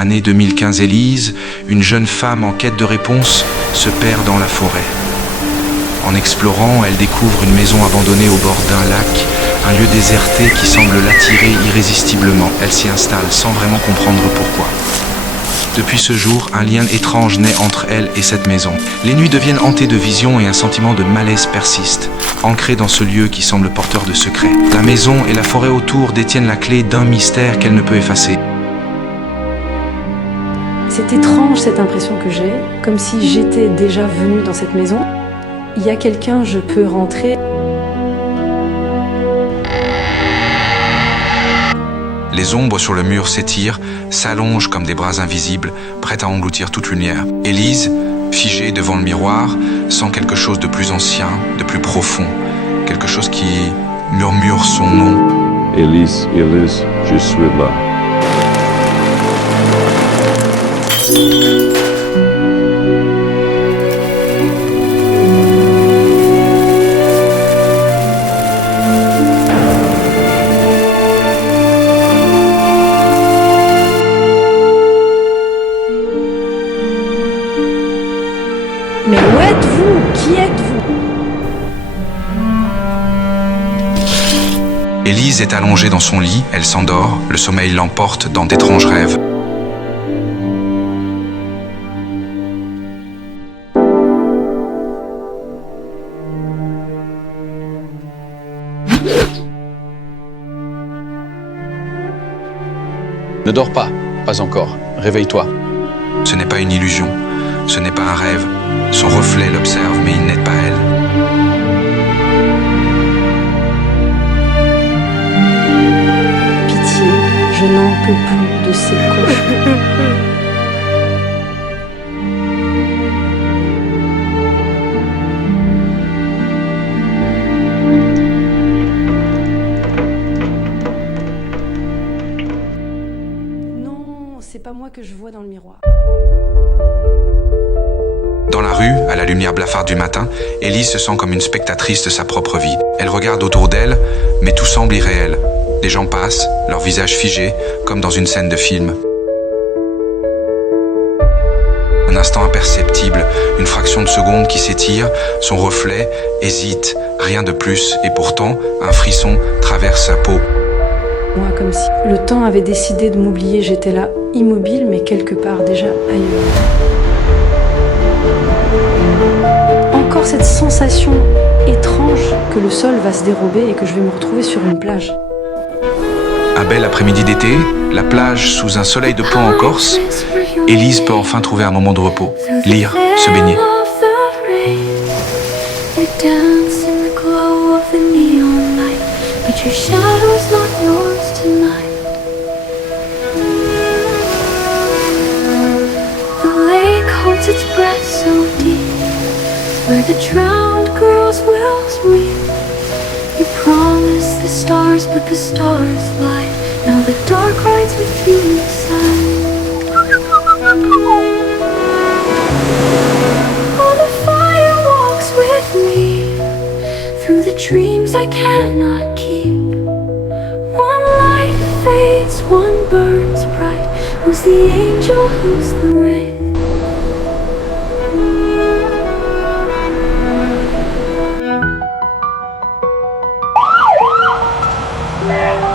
Année 2015, Élise, une jeune femme en quête de réponse, se perd dans la forêt. En explorant, elle découvre une maison abandonnée au bord d'un lac, un lieu déserté qui semble l'attirer irrésistiblement. Elle s'y installe sans vraiment comprendre pourquoi. Depuis ce jour, un lien étrange naît entre elle et cette maison. Les nuits deviennent hantées de visions et un sentiment de malaise persiste, ancré dans ce lieu qui semble porteur de secrets. La maison et la forêt autour détiennent la clé d'un mystère qu'elle ne peut effacer. C'est étrange cette impression que j'ai, comme si j'étais déjà venue dans cette maison. Il y a quelqu'un, je peux rentrer. Les ombres sur le mur s'étirent, s'allongent comme des bras invisibles, prêtes à engloutir toute lumière. Élise, figée devant le miroir, sent quelque chose de plus ancien, de plus profond, quelque chose qui murmure son nom. Élise, Élise, je suis là. Mais où êtes-vous? Qui êtes-vous? Élise est allongée dans son lit, elle s'endort, le sommeil l'emporte dans d'étranges rêves. Ne dors pas, pas encore. Réveille-toi. Ce n'est pas une illusion, ce n'est pas un rêve. Son reflet l'observe, mais il n'est pas elle. Pitié, je n'en peux plus de ces cauchemars. Non, c'est pas moi que je vois dans le miroir. Dans la rue, à la lumière blafarde du matin, Élise se sent comme une spectatrice de sa propre vie. Elle regarde autour d'elle, mais tout semble irréel. Les gens passent, leurs visages figés, comme dans une scène de film. Un instant imperceptible, une fraction de seconde qui s'étire, son reflet hésite, rien de plus, et pourtant, un frisson traverse sa peau. Moi, comme si le temps avait décidé de m'oublier, j'étais là, immobile, mais quelque part déjà ailleurs. Encore cette sensation étrange que le sol va se dérober et que je vais me retrouver sur une plage. Un bel après-midi d'été, la plage sous un soleil de plomb en Corse, Élise peut enfin trouver un moment de repos, lire, se baigner. Where the drowned girls will meet. You promised the stars, but the stars lied. Now the dark rides with you inside. Oh, the fire walks with me through the dreams I cannot keep. One light fades, one burns bright. Who's the angel, who's the rain?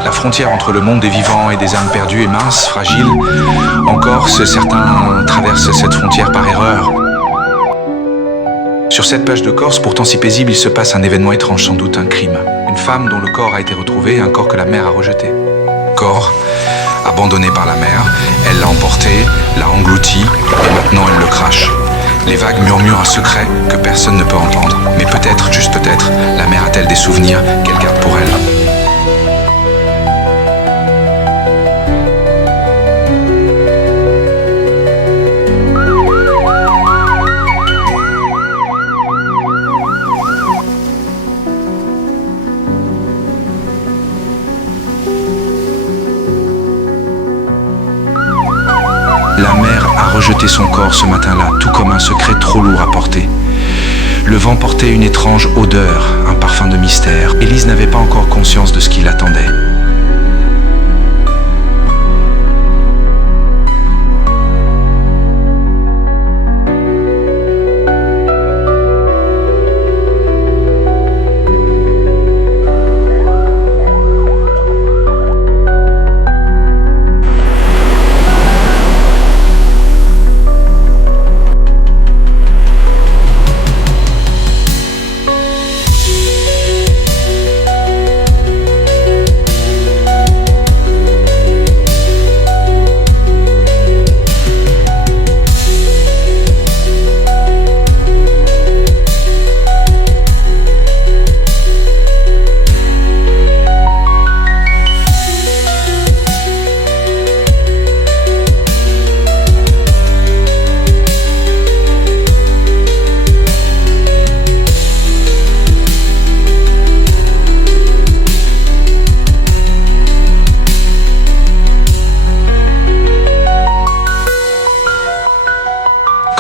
La frontière entre le monde des vivants et des âmes perdues est mince, fragile. En Corse, certains traversent cette frontière par erreur. Sur cette plage de Corse, pourtant si paisible, il se passe un événement étrange, sans doute un crime. Une femme dont le corps a été retrouvé, un corps que la mer a rejeté. Corps abandonné par la mer, elle l'a emporté, l'a englouti, et maintenant elle le crache. Les vagues murmurent un secret que personne ne peut entendre. Mais peut-être, juste peut-être, la mer a-t-elle des souvenirs qu'elle garde pour elle. La mer a rejeté son corps ce matin-là, tout comme un secret trop lourd à porter. Le vent portait une étrange odeur, un parfum de mystère. Élise n'avait pas encore conscience de ce qui l'attendait.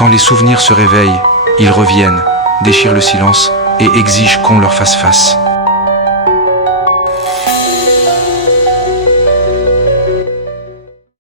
Quand les souvenirs se réveillent, ils reviennent, déchirent le silence et exigent qu'on leur fasse face.